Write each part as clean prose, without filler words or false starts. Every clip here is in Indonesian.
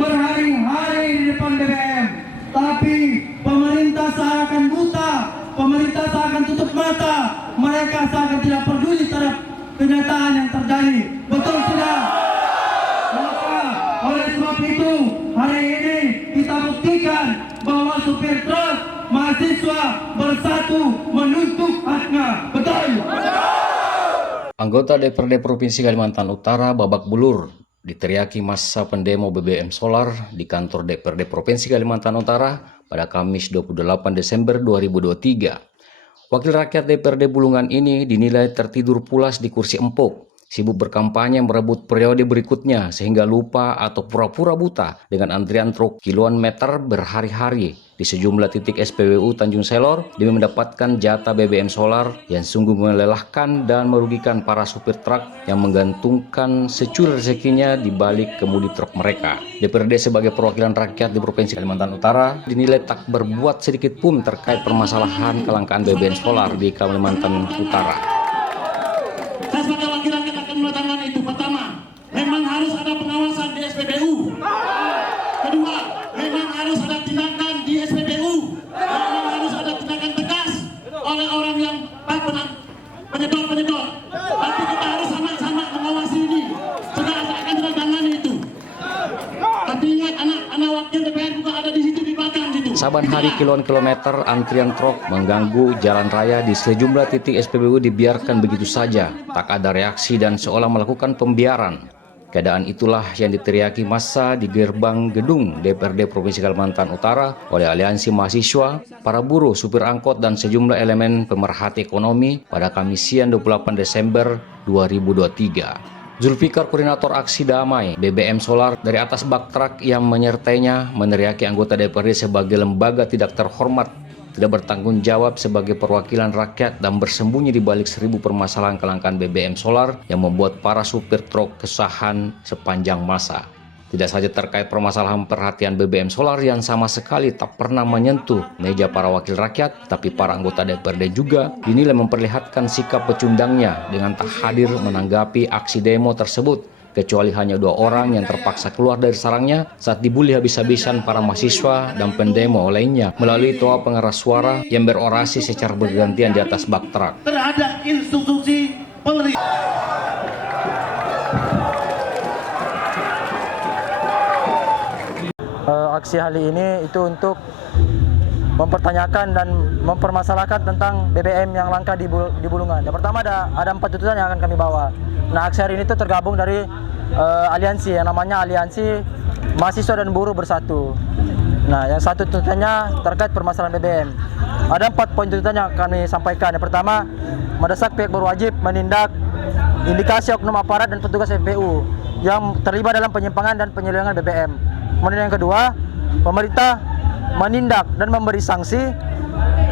berhari-hari di depan BBM. Tapi pemerintah seakan buta, pemerintah seakan tutup mata, mereka seakan tidak peduli terhadap kenyataan yang terjadi. Betul tidak? Maka oleh sebab itu hari ini kita buktikan bahwa supir truk mahasiswa bersatu menuntut haknya. Betul? Anggota DPRD Provinsi Kalimantan Utara babak belur diteriaki massa pendemo BBM solar di kantor DPRD Provinsi Kalimantan Utara pada Kamis 28 Desember 2023. Wakil rakyat DPRD Bulungan ini dinilai tertidur pulas di kursi empuk, sibuk berkampanye merebut periode berikutnya sehingga lupa atau pura-pura buta dengan antrian truk kiloan meter berhari-hari di sejumlah titik SPBU Tanjung Selor demi mendapatkan jatah BBM solar yang sungguh melelahkan dan merugikan para supir truk yang menggantungkan secuil rezekinya di balik kemudi truk mereka. DPRD sebagai perwakilan rakyat di Provinsi Kalimantan Utara dinilai tak berbuat sedikit pun terkait permasalahan kelangkaan BBM solar di Kalimantan Utara. Saya sebagai wakil rakyat akan menandatangani itu. Pertama, memang harus ada pengawasan di SPBU. Kedua, memang harus ada tindakan di SPBU. Memang harus ada tindakan tegas oleh orang yang penyedot. Tapi kita harus sama-sama mengawasi ini. Segera saya akan menandatangani itu. Tapi ingat, anak wakil DPR juga ada di situ di belakang situ. Saban hari kiloan kilometer antrian truk mengganggu jalan raya di sejumlah titik SPBU dibiarkan begitu saja, tak ada reaksi dan seolah melakukan pembiaran. Keadaan itulah yang diteriaki massa di gerbang gedung DPRD Provinsi Kalimantan Utara oleh aliansi mahasiswa, para buruh, supir angkot, dan sejumlah elemen pemerhati ekonomi pada Kamis siang 28 Desember 2023. Zulfikar, koordinator aksi damai BBM solar dari atas bak truk yang menyertainya, meneriaki anggota DPRD sebagai lembaga tidak terhormat, tidak bertanggung jawab sebagai perwakilan rakyat, dan bersembunyi di balik 1000 permasalahan kelangkaan BBM solar yang membuat para supir truk kesahan sepanjang masa. Tidak saja terkait permasalahan perhatian BBM solar yang sama sekali tak pernah menyentuh meja para wakil rakyat, tapi para anggota DPRD juga dinilai memperlihatkan sikap pecundangnya dengan tak hadir menanggapi aksi demo tersebut, kecuali hanya 2 orang yang terpaksa keluar dari sarangnya saat dibully habis-habisan para mahasiswa dan pendemo lainnya melalui toa pengeras suara yang berorasi secara bergantian di atas bak truk. Terhadap institusi Polri. Aksi hari ini itu untuk mempertanyakan dan mempermasalahkan tentang BBM yang langka di Bulungan. Yang pertama ada 4 tuntutan yang akan kami bawa. Nah, aksi hari ini itu tergabung dari aliansi yang namanya Aliansi Mahasiswa dan Buruh Bersatu. Nah, yang satu tuntutannya terkait permasalahan BBM. Ada 4 poin tuntutan yang kami sampaikan. Yang pertama, mendesak pihak berwajib menindak indikasi oknum aparat dan petugas FPU yang terlibat dalam penyimpangan dan penyelewengan BBM. Kemudian yang kedua, pemerintah menindak dan memberi sanksi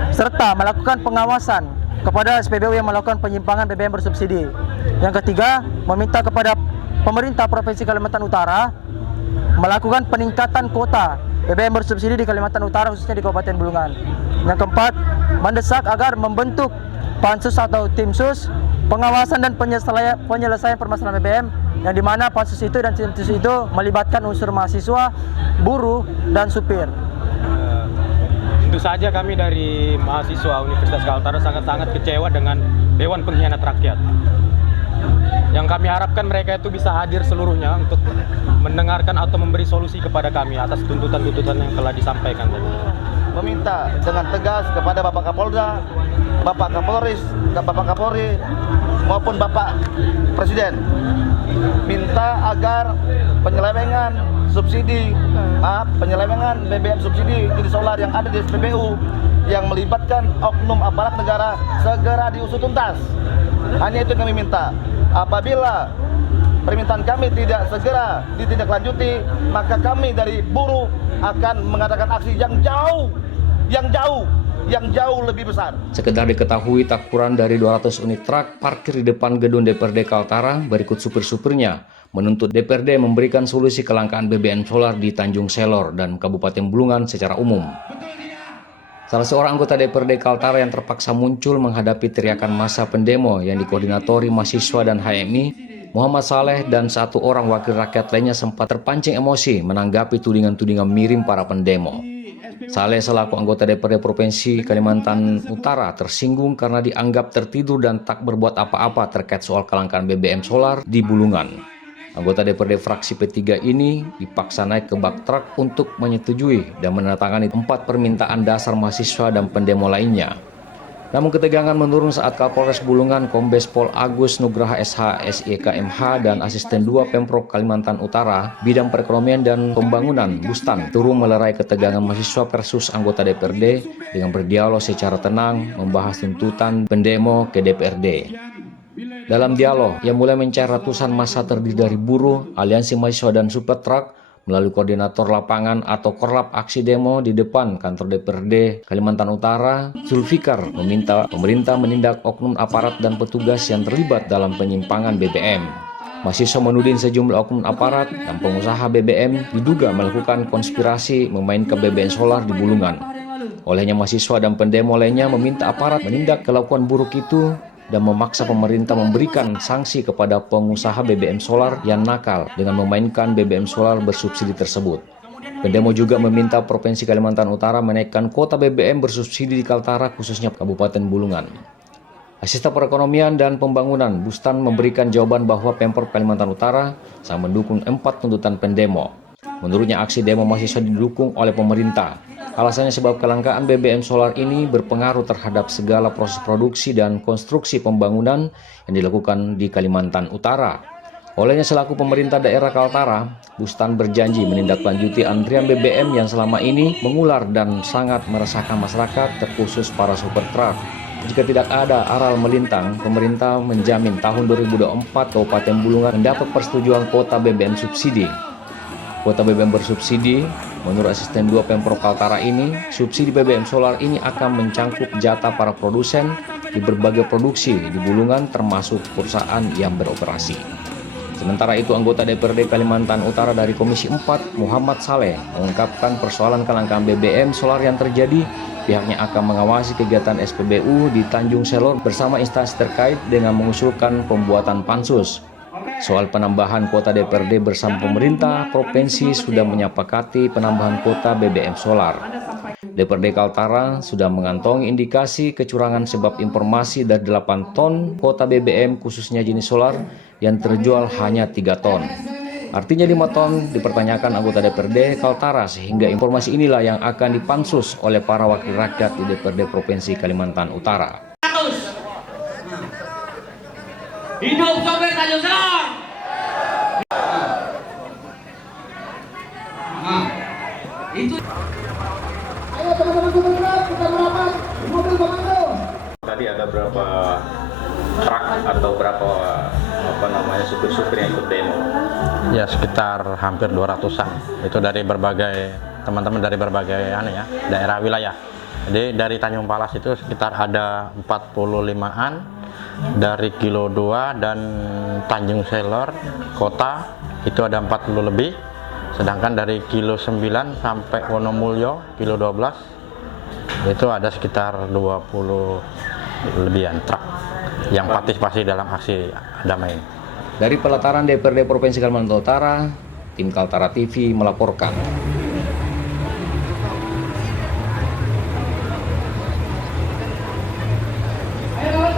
serta melakukan pengawasan kepada SPBU yang melakukan penyimpangan BBM bersubsidi. Yang ketiga, meminta kepada pemerintah Provinsi Kalimantan Utara melakukan peningkatan kuota BBM bersubsidi di Kalimantan Utara, khususnya di Kabupaten Bulungan. Yang keempat, mendesak agar membentuk pansus atau tim sus pengawasan dan penyelesaian permasalahan BBM, yang dimana pansus itu dan tim sus itu melibatkan unsur mahasiswa, buruh, dan supir. Tentu saja kami dari mahasiswa Universitas Kaltara sangat-sangat kecewa dengan Dewan Pengkhianat Rakyat. Yang kami harapkan mereka itu bisa hadir seluruhnya untuk mendengarkan atau memberi solusi kepada kami atas tuntutan-tuntutan yang telah disampaikan tadi. Meminta dengan tegas kepada Bapak Kapolda, Bapak Kapolris, Bapak Kapolri maupun Bapak Presiden, minta agar penyelewengan subsidi, penyelewengan BBM subsidi di solar yang ada di SPBU yang melibatkan oknum aparat negara segera diusut tuntas. Hanya itu yang kami minta. Apabila permintaan kami tidak segera ditindaklanjuti, maka kami dari buruh akan mengadakan aksi yang jauh lebih besar. Sekedar diketahui, tak kurang dari 200 unit truk parkir di depan gedung DPRD Kaltara berikut supir-supirnya menuntut DPRD memberikan solusi kelangkaan BBM solar di Tanjung Selor dan Kabupaten Bulungan secara umum. Salah seorang anggota DPRD Kaltara yang terpaksa muncul menghadapi teriakan massa pendemo yang dikoordinatori mahasiswa dan HMI Muhammad Saleh dan satu orang wakil rakyat lainnya sempat terpancing emosi menanggapi tudingan-tudingan miring para pendemo. Saleh selaku anggota DPRD Provinsi Kalimantan Utara tersinggung karena dianggap tertidur dan tak berbuat apa-apa terkait soal kelangkaan BBM solar di Bulungan. Anggota DPRD fraksi P3 ini dipaksa naik ke bak truk untuk menyetujui dan menandatangani 4 permintaan dasar mahasiswa dan pendemo lainnya. Namun ketegangan menurun saat Kapolres Bulungan Kombes Pol Agus Nugraha SH, SIK MH dan Asisten 2 Pemprov Kalimantan Utara Bidang Perekonomian dan Pembangunan Bustan turun melerai ketegangan mahasiswa versus anggota DPRD dengan berdialog secara tenang membahas tuntutan pendemo ke DPRD. Dalam dialog yang mulai mencair ratusan massa terdiri dari buruh, aliansi mahasiswa dan supir truk melalui koordinator lapangan atau korlap aksi demo di depan kantor DPRD Kalimantan Utara, Zulfikar meminta pemerintah menindak oknum aparat dan petugas yang terlibat dalam penyimpangan BBM. Mahasiswa menuding sejumlah oknum aparat dan pengusaha BBM diduga melakukan konspirasi memainkan BBM solar di Bulungan. Olehnya mahasiswa dan pendemo lainnya meminta aparat menindak kelakuan buruk itu dan memaksa pemerintah memberikan sanksi kepada pengusaha BBM solar yang nakal dengan memainkan BBM solar bersubsidi tersebut. Pendemo juga meminta Provinsi Kalimantan Utara menaikkan kuota BBM bersubsidi di Kaltara khususnya Kabupaten Bulungan. Asisten Perekonomian dan Pembangunan Bustan memberikan jawaban bahwa Pemprov Kalimantan Utara sangat mendukung 4 tuntutan pendemo. Menurutnya aksi demo mahasiswa didukung oleh pemerintah. Alasannya sebab kelangkaan BBM solar ini berpengaruh terhadap segala proses produksi dan konstruksi pembangunan yang dilakukan di Kalimantan Utara. Olehnya selaku pemerintah daerah Kaltara, Bustan berjanji menindaklanjuti antrian BBM yang selama ini mengular dan sangat meresahkan masyarakat terkhusus para supir truk. Jika tidak ada aral melintang, pemerintah menjamin tahun 2024 Kabupaten Bulungan mendapat persetujuan kuota BBM subsidi. Kuota BBM bersubsidi, menurut Asisten 2 Pemprov Kaltara ini, subsidi BBM solar ini akan mencangkup jatah para produsen di berbagai produksi di Bulungan termasuk perusahaan yang beroperasi. Sementara itu, anggota DPRD Kalimantan Utara dari Komisi 4, Muhammad Saleh, mengungkapkan persoalan kelangkaan BBM solar yang terjadi, pihaknya akan mengawasi kegiatan SPBU di Tanjung Selor bersama instansi terkait dengan mengusulkan pembuatan pansus. Soal penambahan kuota DPRD bersama pemerintah provinsi sudah menyepakati penambahan kuota BBM solar. DPRD Kaltara sudah mengantongi indikasi kecurangan sebab informasi dari 8 ton kuota BBM khususnya jenis solar yang terjual hanya 3 ton. Artinya 5 ton dipertanyakan anggota DPRD Kaltara sehingga informasi inilah yang akan dipansus oleh para wakil rakyat di DPRD Provinsi Kalimantan Utara. Hidup sopir Tanjung Selor. Itu. Ayo teman-teman supir kita merapat mobil komando. Tadi ada berapa truk atau berapa supir-supir yang ikut demo? Ya sekitar hampir 200-an. Itu dari berbagai teman-teman dari berbagai daerah wilayah. Jadi dari Tanjung Palas itu sekitar ada 45-an. Dari Kilo 2 dan Tanjung Selor kota itu ada 40 lebih, sedangkan dari Kilo 9 sampai Wonomulyo Kilo 12 itu ada sekitar 20 lebihan truk yang partisipasi dalam aksi damai. Dari pelataran DPRD Provinsi Kalimantan Utara, tim Kaltara TV melaporkan. Ayo,